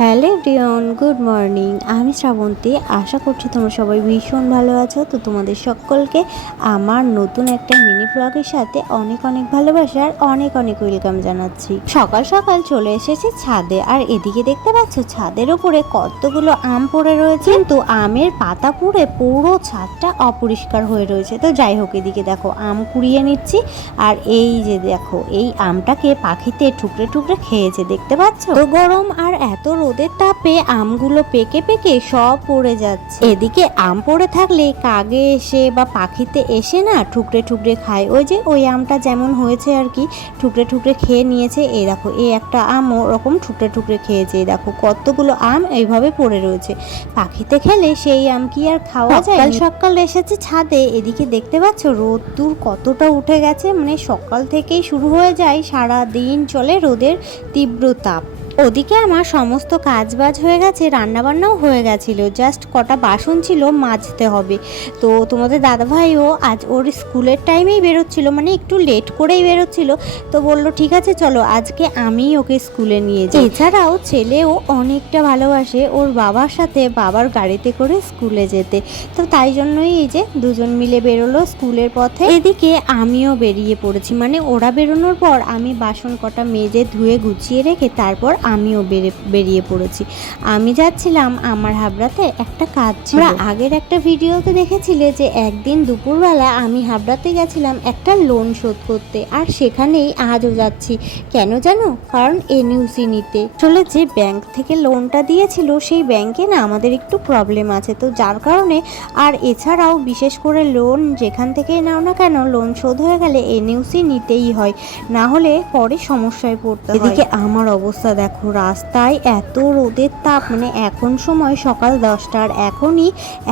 Hello everyone, good morning. আমি শ্রাবন্তী। আশা করছি তোমরা সবাই ভীষণ ভালো আছো। তো তোমাদের সকলকে আমার নতুন একটা মিনি ব্লগের সাথে অনেক অনেক ভালোবাসা আর অনেক অনেক ওয়েলকাম জানাচ্ছি। সকাল সকাল চলে এসেছি ছাদে। আর এদিকে দেখতে পাচ্ছ, ছাদের উপরে কতগুলো আম পড়ে রয়েছে। কিন্তু আমের পাতা পুড়ে পুরো ছাদটা অপরিষ্কার হয়ে রয়েছে। তো যাই হোক, এদিকে দেখো, আম কুড়িয়ে নিচ্ছি। আর এই যে দেখো, এই আমটাকে পাখিতে টুকরে টুকরে খেয়েছে। দেখতে পাচ্ছ? তো গরম আর এত রোদের তাপে আমগুলো পেকে পেকে সব পড়ে যাচ্ছে। এদিকে আম পড়ে থাকলে কাগে এসে বা পাখিতে এসে না ঠুকরে ঠুকরে খায়। ওই যে ওই আমটা যেমন হয়েছে আর কি, ঠুকরে ঠুকরে খেয়ে নিয়েছে। এই দেখো এই একটা আম ওরকম ঠুকরে ঠুকরে খেয়েছে। এই দেখো, কতগুলো আম এইভাবে পড়ে রয়েছে। পাখিতে খেলে সেই আম কি আর খাওয়া যায়? সকাল এসেছে ছাদে, এদিকে দেখতে পাচ্ছ রোদ্দুর কতটা উঠে গেছে। মানে সকাল থেকেই শুরু হয়ে যায় সারা দিন চলে রোদের তীব্র তাপ। ওদিকে আমার সমস্ত কাজ বাজ হয়ে গেছে, রান্নাবান্নাও হয়ে গেছিল। জাস্ট কটা বাসন ছিল, মাজতে হবে। তো তোমাদের দাদাভাইও আজ ওর স্কুলের টাইমেই বেরোচ্ছিল মানে একটু লেট করেই বেরোচ্ছিল। তো বলল, ঠিক আছে, চলো, আজকে আমি ওকে স্কুলে নিয়ে যাই। এছাড়াও ছেলেও অনেকটা ভালোবাসে ওর বাবার সাথে বাবার গাড়িতে করে স্কুলে যেতে। তো তাই জন্যই এই যে দুজন মিলে বেরোলো স্কুলের পথে। এদিকে আমিও বেরিয়ে পড়েছি মানে ওরা বেরোনোর পর আমি বাসন কটা মেজে ধুয়ে গুছিয়ে রেখে তারপর আমিও বেরে- বেরিয়ে পড়েছি। আমি যাচ্ছিলাম আমার হাবড়াতে একটা কাজ ছিল। আগের একটা ভিডিওতে দেখেছিলে যে একদিন দুপুরবেলা আমি হাবড়াতে গেছিলাম একটা লোন শোধ করতে। আর সেখানেই আজও যাচ্ছি। কেন জানো? কারণ এনইউসি নিতে। আসলে যে ব্যাংক থেকে লোনটা দিয়েছিল সেই ব্যাংকে না আমাদের একটু প্রবলেম আছে। তো যার কারণে আর এছাড়াও বিশেষ করে লোন যেখান থেকেই নাও না কেন লোন শোধ হয়ে গেলে এনইউসি নিতেই হয়। না হলে পরে সমস্যায় পড়তে এদিকে আমার অবস্থা দেখো। রাস্তায় এত রোদের তাপ মানে এখন সময় সকাল দশটার এখনই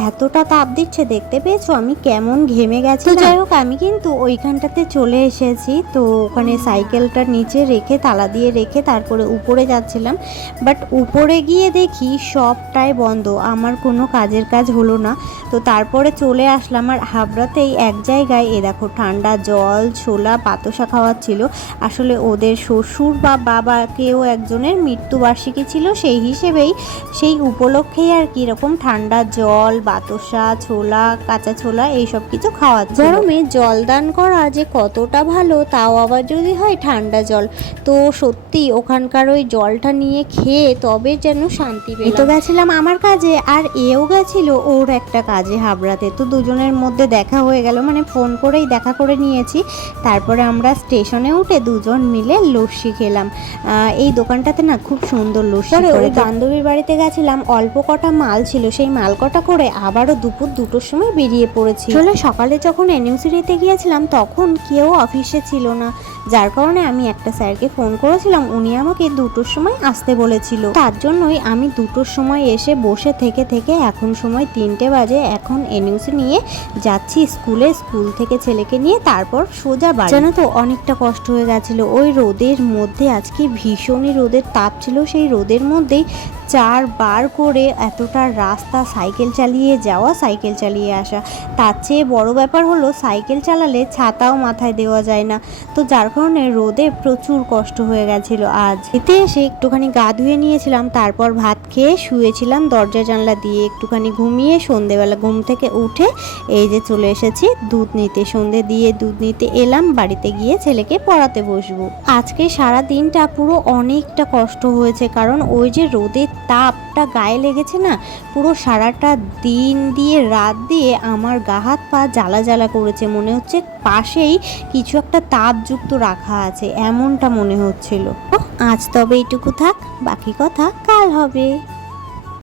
এতটা তাপ দিচ্ছে দেখতে পেয়েছ? আমি কেমন ঘেমে গেছি। যাই হোক আমি কিন্তু ওইখানটাতে চলে এসেছি। তো ওখানে সাইকেলটা নিচে রেখে তালা দিয়ে রেখে তারপরে উপরে যাচ্ছিলাম। বাট উপরে গিয়ে দেখি সবটাই বন্ধ। আমার কোনো কাজের কাজ হলো না। তো তারপরে চলে আসলাম। আর হাবড়াতেই এক জায়গায় এ দেখো ঠান্ডা জল ছোলা বাতাসা খাওয়াচ্ছিল আসলে ওদের শ্বশুর বা বাবা কেউ একজনের মৃত্যুবার্ষিকী ছিল সেই হিসেবেই সেই উপলক্ষেই আর কি এরকম ঠান্ডা জল বাতাসা ছোলা কাঁচা ছোলা এইসব কিছু খাওয়াচ্ছে গরমে জল দান করা যে কতটা ভালো তাও আবার যদি হয় ঠান্ডা জল। তো সত্যি ওখানকার ওই জলটা নিয়ে খেয়ে তবে যেন শান্তি পেলাম। তো গেছিলাম আমার কাজে আর এও গেছিল ওর একটা কাজে হাবড়াতে। তো দুজনের মধ্যে দেখা হয়ে গেল মানে ফোন করেই দেখা করে নিয়েছি। তারপরে আমরা স্টেশনে উঠে দুজন মিলে লস্যি খেলাম। এই দোকানটাতে না খুব সুন্দর লস্যি করে ওই বান্ধবীর বাড়িতে গেছিলাম অল্প কটা মাল ছিল সেই মাল কটা করে আবারও দুপুর দুটোর সময় বেরিয়ে পড়েছি। আসলে সকালে যখন নিতে গিয়েছিলাম তখন কেউ অফিসে ছিল না। যার কারণে আমি একটা স্যারকে ফোন করেছিলাম উনি আমাকে দুটোর সময় আসতে বলেছিল। তার জন্যই আমি দুটোর সময় এসে বসে থেকে থেকে এখন সময় তিনটে বাজে এখন এনইউসি নিয়ে যাচ্ছি স্কুলে স্কুল থেকে ছেলেকে নিয়ে তারপর সোজা বাড়ি। জানো তো অনেকটা কষ্ট হয়ে গেছিল। ওই রোদের মধ্যে আজকে ভীষণই রোদের তাপ ছিল সেই রোদের মধ্যেই চারবার করে এতটা রাস্তা সাইকেল চালিয়ে যাওয়া, সাইকেল চালিয়ে আসা। তার চেয়ে বড় ব্যাপার হলো সাইকেল চালালে ছাতাও মাথায় দেওয়া যায় না। তো যার কারণে রোদে প্রচুর কষ্ট হয়ে গেছিল। আজ এতে এসে একটুখানি গা ধুয়ে নিয়েছিলাম, তারপর ভাত খেয়ে শুয়েছিলাম দরজা জানলা দিয়ে একটুখানি ঘুমিয়ে সন্ধেবেলা ঘুম থেকে উঠে এই যে চলে এসেছি, দুধ নিতে। সন্ধে দিয়ে দুধ নিতে এলাম, বাড়িতে গিয়ে ছেলেকে পড়াতে বসবো। আজকে সারা দিনটা পুরো অনেকটা কষ্ট হয়েছে, কারণ ওই যে রোদের তাপটা গায়ে লেগেছে না, পুরো সারাটা দিন দিয়ে, রাত দিয়ে আমার গা হাত পা জ্বালা জ্বালা করেছে। মনে হচ্ছে পাশেই কিছু একটা তাপযুক্ত রাখা আছে, এমনটা মনে হচ্ছিল। আজ তবে এইটুকু থাক, বাকি কথা কাল হবে।